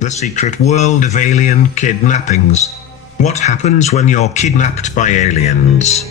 The secret world of alien kidnappings. What happens when you're kidnapped by aliens?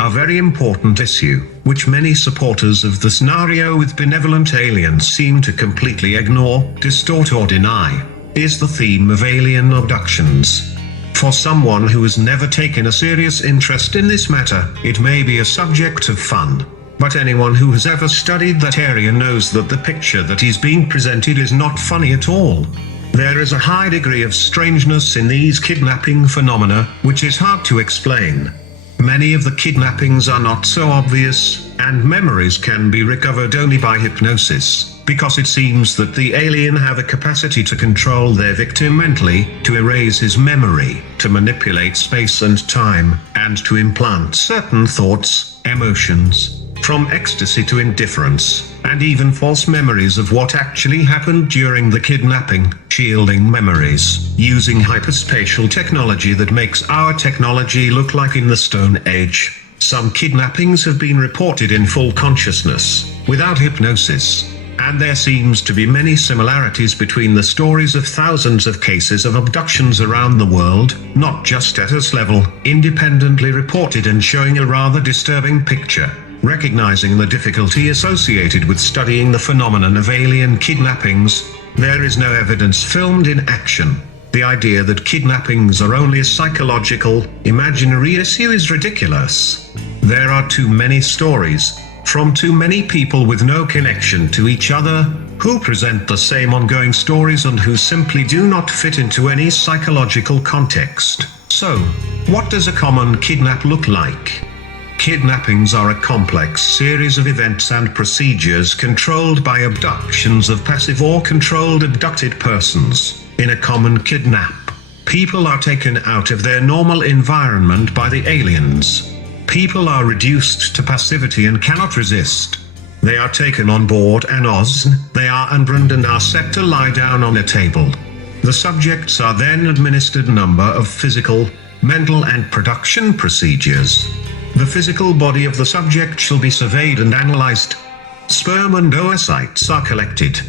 A very important issue, which many supporters of the scenario with benevolent aliens seem to completely ignore, distort or deny, is the theme of alien abductions. For someone who has never taken a serious interest in this matter, it may be a subject of fun. But anyone who has ever studied that area knows that the picture that is being presented is not funny at all. There is a high degree of strangeness in these kidnapping phenomena, which is hard to explain. Many of the kidnappings are not so obvious, and memories can be recovered only by hypnosis, because it seems that the alien have a capacity to control their victim mentally, to erase his memory, to manipulate space and time, and to implant certain thoughts, emotions, from ecstasy to indifference, and even false memories of what actually happened during the kidnapping, shielding memories, using hyperspatial technology that makes our technology look like in the Stone Age. Some kidnappings have been reported in full consciousness, without hypnosis, and there seems to be many similarities between the stories of thousands of cases of abductions around the world, not just at us level, independently reported and showing a rather disturbing picture. Recognizing the difficulty associated with studying the phenomenon of alien kidnappings, there is no evidence filmed in action. The idea that kidnappings are only a psychological, imaginary issue is ridiculous. There are too many stories, from too many people with no connection to each other, who present the same ongoing stories and who simply do not fit into any psychological context. So, what does a common kidnap look like? Kidnappings are a complex series of events and procedures controlled by abductions of passive or controlled abducted persons. In a common kidnap, people are taken out of their normal environment by the aliens. People are reduced to passivity and cannot resist. They are taken on board an Oz, they are unbound and are set to lie down on a table. The subjects are then administered a number of physical, mental and production procedures. The physical body of the subject shall be surveyed and analyzed. Sperm and oocytes are collected.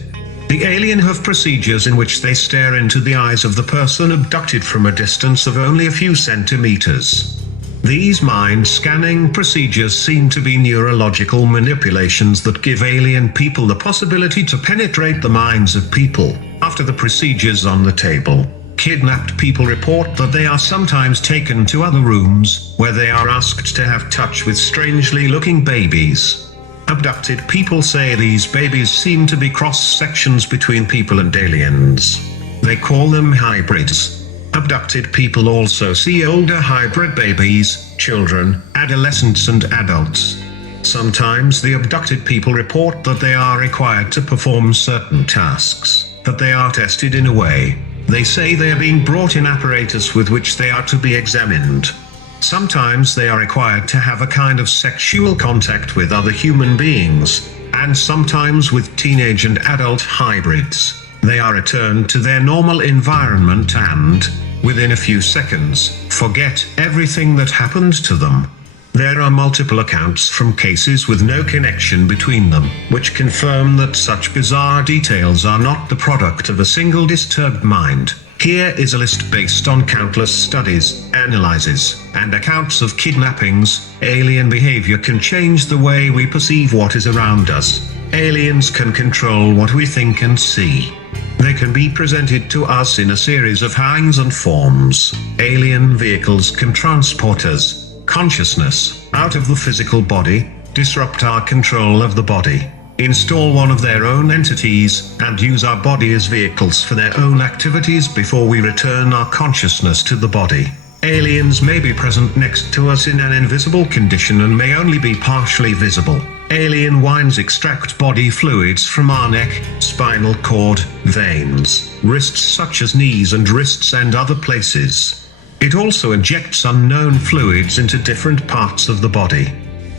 The alien have procedures in which they stare into the eyes of the person abducted from a distance of only a few centimeters. These mind-scanning procedures seem to be neurological manipulations that give alien people the possibility to penetrate the minds of people. After the procedures on the table, kidnapped people report that they are sometimes taken to other rooms, where they are asked to have touch with strangely looking babies. Abducted people say these babies seem to be cross-sections between people and aliens. They call them hybrids. Abducted people also see older hybrid babies, children, adolescents and adults. Sometimes the abducted people report that they are required to perform certain tasks, that they are tested in a way. They say they are being brought in apparatus with which they are to be examined. Sometimes they are required to have a kind of sexual contact with other human beings, and sometimes with teenage and adult hybrids. They are returned to their normal environment and, within a few seconds, forget everything that happened to them. There are multiple accounts from cases with no connection between them, which confirm that such bizarre details are not the product of a single disturbed mind. Here is a list based on countless studies, analyses, and accounts of kidnappings. Alien behavior can change the way we perceive what is around us. Aliens can control what we think and see. They can be presented to us in a series of kinds and forms. Alien vehicles can transport us, consciousness, out of the physical body, disrupt our control of the body, install one of their own entities, and use our body as vehicles for their own activities before we return our consciousness to the body. Aliens may be present next to us in an invisible condition and may only be partially visible. Alien winds extract body fluids from our neck, spinal cord, veins, wrists such as knees and wrists and other places. It also injects unknown fluids into different parts of the body.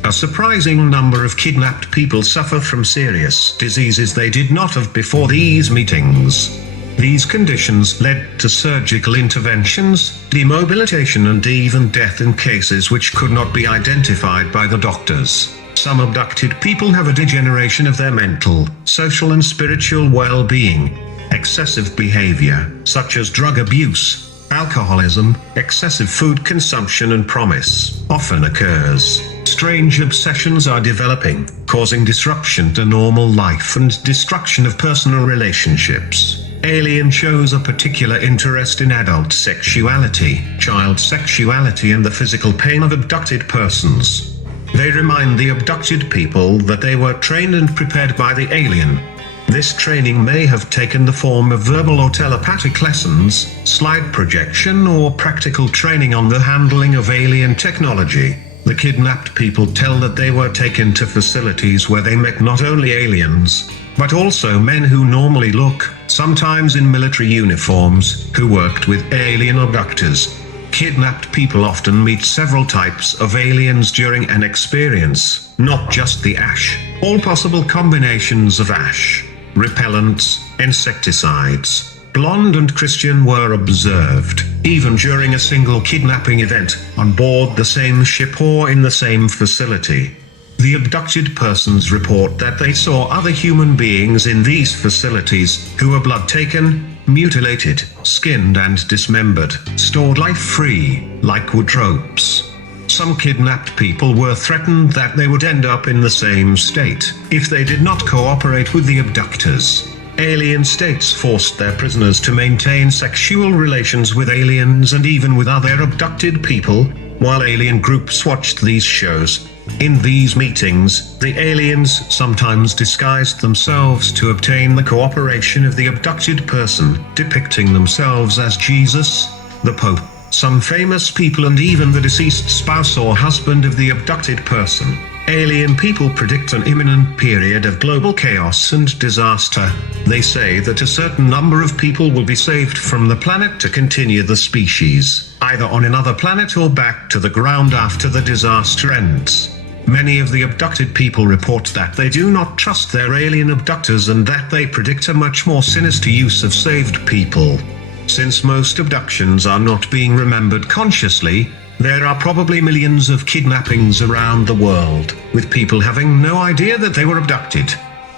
A surprising number of kidnapped people suffer from serious diseases they did not have before these meetings. These conditions led to surgical interventions, demobilization and even death in cases which could not be identified by the doctors. Some abducted people have a degeneration of their mental, social and spiritual well-being. Excessive behavior, such as drug abuse, alcoholism, excessive food consumption and promise, often occurs. Strange obsessions are developing, causing disruption to normal life and destruction of personal relationships. Alien shows a particular interest in adult sexuality, child sexuality and the physical pain of abducted persons. They remind the abducted people that they were trained and prepared by the alien. This training may have taken the form of verbal or telepathic lessons, slide projection or practical training on the handling of alien technology. The kidnapped people tell that they were taken to facilities where they met not only aliens, but also men who normally look, sometimes in military uniforms, who worked with alien abductors. Kidnapped people often meet several types of aliens during an experience, not just the ash. All possible combinations of ash, repellents, insecticides, blonde and Christian were observed, even during a single kidnapping event, on board the same ship or in the same facility. The abducted persons report that they saw other human beings in these facilities, who were blood taken, mutilated, skinned and dismembered, stored life-free, like wood ropes. Some kidnapped people were threatened that they would end up in the same state, if they did not cooperate with the abductors. Alien states forced their prisoners to maintain sexual relations with aliens and even with other abducted people, while alien groups watched these shows. In these meetings, the aliens sometimes disguised themselves to obtain the cooperation of the abducted person, depicting themselves as Jesus, the Pope, some famous people and even the deceased spouse or husband of the abducted person. Alien people predict an imminent period of global chaos and disaster. They say that a certain number of people will be saved from the planet to continue the species, either on another planet or back to the ground after the disaster ends. Many of the abducted people report that they do not trust their alien abductors and that they predict a much more sinister use of saved people. Since most abductions are not being remembered consciously, there are probably millions of kidnappings around the world, with people having no idea that they were abducted.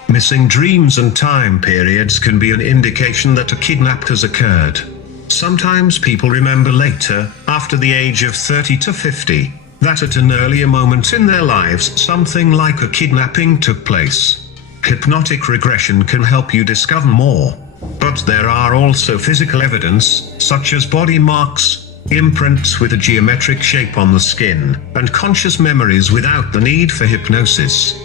Missing dreams and time periods can be an indication that a kidnap has occurred. Sometimes people remember later, after the age of 30 to 50, that at an earlier moment in their lives something like a kidnapping took place. Hypnotic regression can help you discover more. But there are also physical evidence, such as body marks, imprints with a geometric shape on the skin, and conscious memories without the need for hypnosis.